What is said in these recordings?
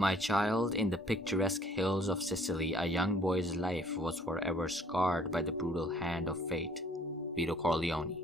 My child, in the picturesque hills of Sicily, a young boy's life was forever scarred by the brutal hand of fate. Vito Corleone,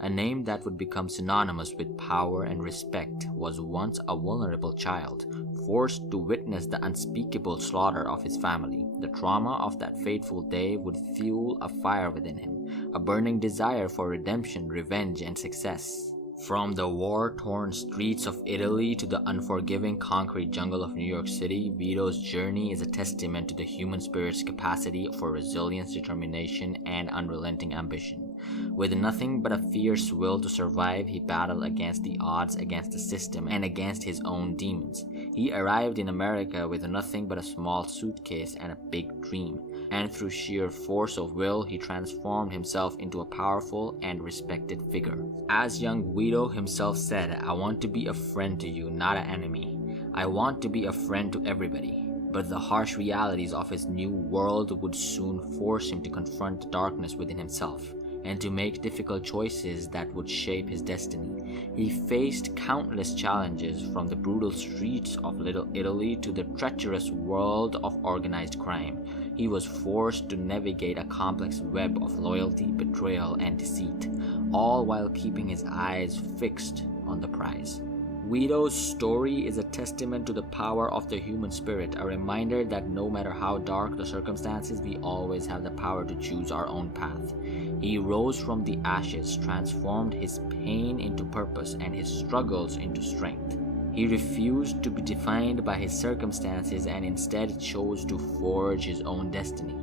a name that would become synonymous with power and respect, was once a vulnerable child, forced to witness the unspeakable slaughter of his family. The trauma of that fateful day would fuel a fire within him, a burning desire for redemption, revenge, and success. From the war-torn streets of Italy to the unforgiving concrete jungle of New York City, Vito's journey is a testament to the human spirit's capacity for resilience, determination, and unrelenting ambition. With nothing but a fierce will to survive, he battled against the odds, against the system, and against his own demons. He arrived in America with nothing but a small suitcase and a big dream, and through sheer force of will, he transformed himself into a powerful and respected figure. As young Vito himself said, "I want to be a friend to you, not an enemy. I want to be a friend to everybody." But the harsh realities of his new world would soon force him to confront the darkness within himself, and to make difficult choices that would shape his destiny. He faced countless challenges, from the brutal streets of Little Italy to the treacherous world of organized crime. He was forced to navigate a complex web of loyalty, betrayal, and deceit, all while keeping his eyes fixed on the prize. Vito's story is a testament to the power of the human spirit, a reminder that no matter how dark the circumstances, we always have the power to choose our own path. He rose from the ashes, transformed his pain into purpose and his struggles into strength. He refused to be defined by his circumstances and instead chose to forge his own destiny.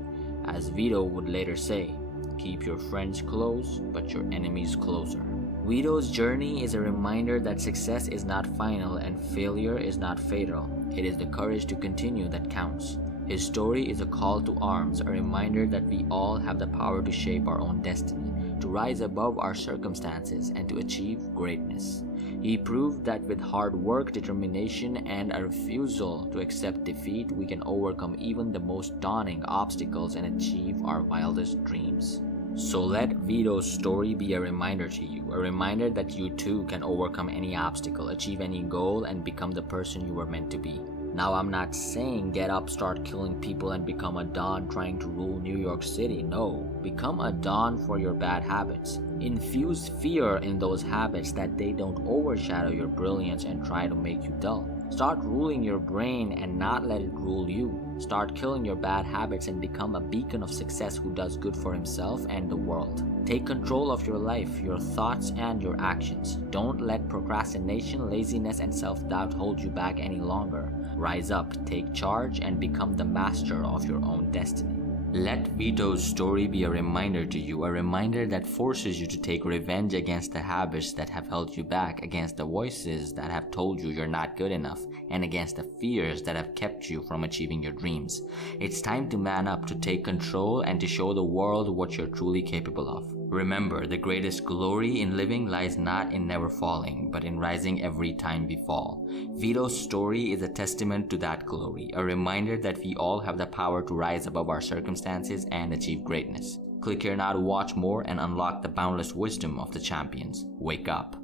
As Vito would later say, "Keep your friends close, but your enemies closer." Vito's journey is a reminder that success is not final and failure is not fatal. It is the courage to continue that counts. His story is a call to arms, a reminder that we all have the power to shape our own destiny, to rise above our circumstances, and to achieve greatness. He proved that with hard work, determination, and a refusal to accept defeat, we can overcome even the most daunting obstacles and achieve our wildest dreams. So let Vito's story be a reminder to you, a reminder that you too can overcome any obstacle, achieve any goal, and become the person you were meant to be. Now, I'm not saying get up, start killing people, and become a Don trying to rule New York City. No, become a Don for your bad habits. Infuse fear in those habits that they don't overshadow your brilliance and try to make you dull. Start ruling your brain and not let it rule you. Start killing your bad habits and become a beacon of success who does good for himself and the world. Take control of your life, your thoughts, and your actions. Don't let procrastination, laziness, and self-doubt hold you back any longer. Rise up, take charge, and become the master of your own destiny. Let Vito's story be a reminder to you, a reminder that forces you to take revenge against the habits that have held you back, against the voices that have told you you're not good enough, and against the fears that have kept you from achieving your dreams. It's time to man up, to take control, and to show the world what you're truly capable of. Remember, the greatest glory in living lies not in never falling, but in rising every time we fall. Vito's story is a testament to that glory, a reminder that we all have the power to rise above our circumstances and achieve greatness. Click here now to watch more and unlock the boundless wisdom of the champions. Wake up.